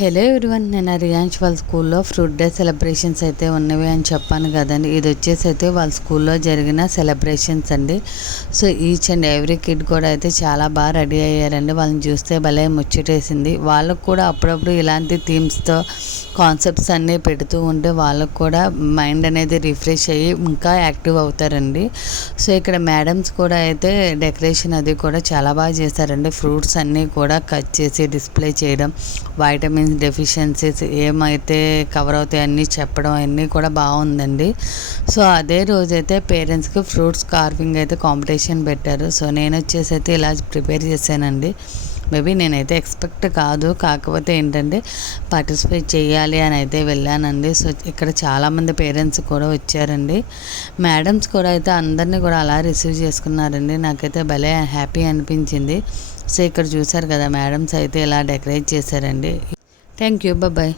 Hello everyone, నేను రియాన్స్ వాళ్ళ స్కూల్లో ఫ్రూట్ డే సెలబ్రేషన్స్ అయితే ఉన్నవి అని చెప్పాను కదండి. ఇది వచ్చేసి అయితే వాళ్ళ స్కూల్లో జరిగిన సెలబ్రేషన్స్ అండి. So each and every kid కూడా అయితే చాలా బాగా రెడీ అయ్యారండి. వాళ్ళని చూస్తే భలే ముచ్చటేసింది. వాళ్ళకు కూడా అప్పుడప్పుడు ఇలాంటి థీమ్స్తో కాన్సెప్ట్స్ అన్నీ పెడుతూ ఉంటే వాళ్ళకు కూడా మైండ్ అనేది రిఫ్రెష్ అయ్యి ఇంకా యాక్టివ్ అవుతారండి. సో ఇక్కడ మేడమ్స్ కూడా అయితే డెకరేషన్ అది కూడా చాలా బాగా చేశారండి. ఫ్రూట్స్ అన్నీ కూడా కట్ చేసి డిస్ప్లే చేయడం, వైటమిన్స్ డెఫిషియన్సీస్ ఏమైతే కవర్ అవుతాయి అన్నీ చెప్పడం అన్నీ కూడా బాగుందండి. సో అదే రోజైతే పేరెంట్స్కి ఫ్రూట్స్ కార్వింగ్ అయితే కాంపిటీషన్ పెట్టారు. సో నేను వచ్చేసి అయితే ఇలా ప్రిపేర్ చేశానండి. మేబీ నేనైతే ఎక్స్పెక్ట్ కాదు, కాకపోతే ఏంటంటే పార్టిసిపేట్ చేయాలి అని అయితే వెళ్ళానండి. సో ఇక్కడ చాలామంది పేరెంట్స్ కూడా వచ్చారండి. మేడమ్స్ కూడా అయితే అందరినీ కూడా అలా రిసీవ్ చేసుకున్నారండి. నాకైతే భలే హ్యాపీ అనిపించింది. సో ఇక్కడ చూసారు కదా, మేడమ్స్ అయితే ఇలా డెకరేట్ చేశారండి. Thank you, bye.